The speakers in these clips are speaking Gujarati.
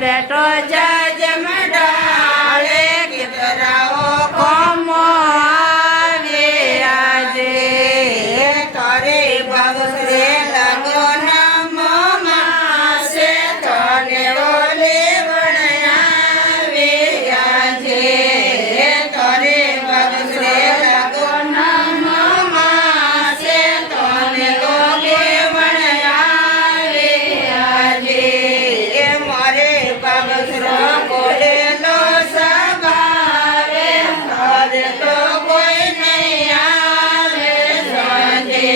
બેઠો જજમડાળે કીધરાઓ કોમો આવે આજે તારે ભગસે લગન માસે તને ઓલે વણયાવે આજે તારે ભગસે લગન માસે તને ઓલે વણયાવે આજે મારે ભગસરો કોલેલો સવારે તારે તો કોઈ નહીં આવે સાંજે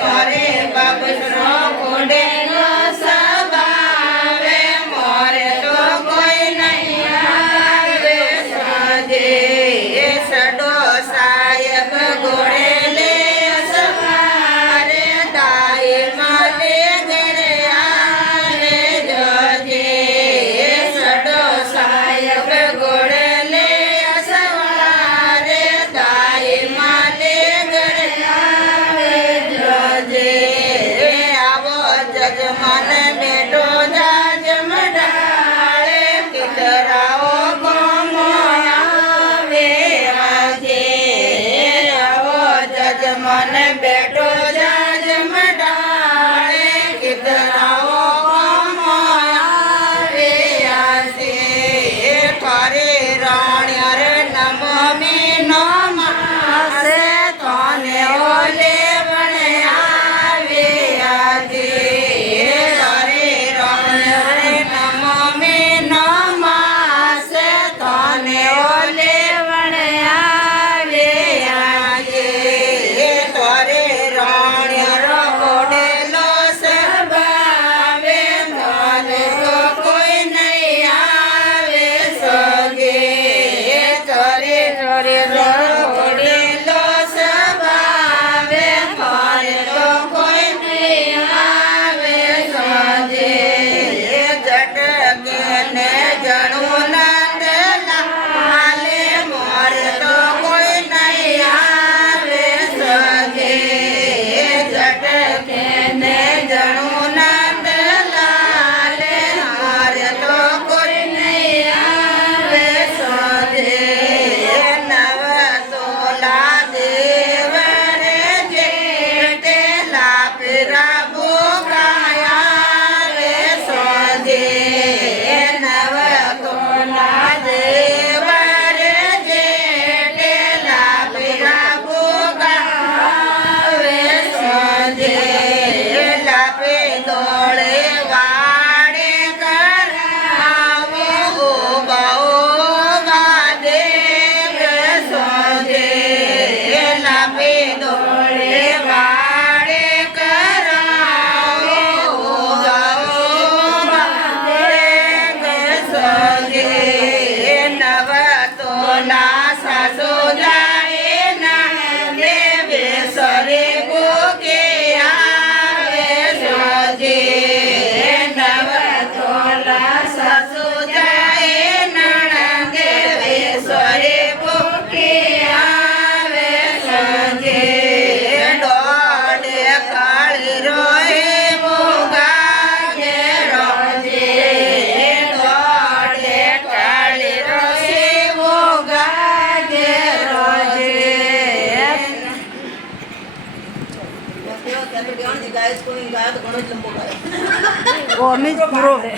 મારે ભગસરો કોલેલો સવારે મારે તો કોઈ નહીં આવે સાંજે સડો સાહેબ ગોળેલે સવારે દાઈ માલે ઘરે આવે જજે સડો સાહેબ ગોળેલે સવારે દાઈ માલે ઘરે આવે જજે આવો જજમાન બેઠો જજમડાળે કીધરાઓ કોમો આવે આજે આવો જજમાન બેઠો જજમડાળે કીધરાઓ કોમો આવે આજે તારે રાણ્યર નમમી નો માસે તને ઓલે વણે આવે આજે તારે રાણ્યર નમમી નો માસે તને ઓલે વણે આવે આજે તારે રાણ્યર કોડેલો સભાવે તને તો કોઈ નહીં આવે સગે તારે કોડેલો સભાવે તને તો કોઈ નહીં આવે સજે જટકે ને જણું નંદ લાલે મોરે તો કોઈ નહીં આવે સજે જટકે ને જણું નંદ લાલે મોરે તો કોઈ નહીં આવે સજે નવ તોલા દેવ રે જેટે લાપરા ભોગાયા રે સજે નવ તોલા દેવ રે જેટે લાપરા ભોગાયા રે સજે લાપે દોડે વાડે કરાવો બાઓ ગાદે સજે લાપે દોડે વાડે કરાવો બાઓ ગાદે સજે નવ તોલા સાસુ જાય ના દેવે સરે ભોગે આવે સજે નવ તોલા સાસુ જાય ના દેવે સરે ભોગે આવે સજે દોડે કાળી રોય મોગા ઘેરોજે દોડે કાળી રોય મોગા ઘેરોજે वो हमें पूरा है